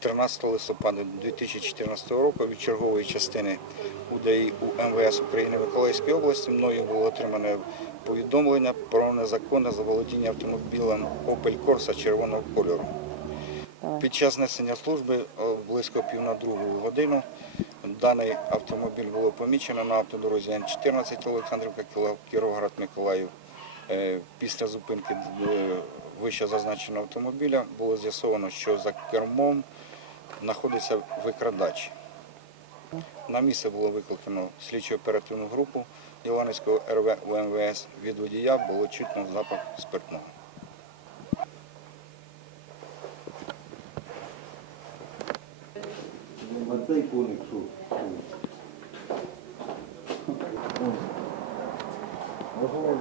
14 листопада 2014 року від чергової частини УДАІ у МВС України Миколаївської області мною було отримане повідомлення про незаконне заволодіння автомобілем Opel Corsa червоного кольору. Під час несення служби е, близько пів на другу годину даний автомобіль було помічено на автодорозі Н-14 Олександрівка, Кіровоград, Миколаїв. Е, Після зупинки е, вище зазначеного автомобіля було з'ясовано, що за кермом знаходиться викрадач. На місце було викликано слідчо оперативну групу Іванівського РВ УМВС. Від водія було чутно запах спиртного. Цей коник що? Ого,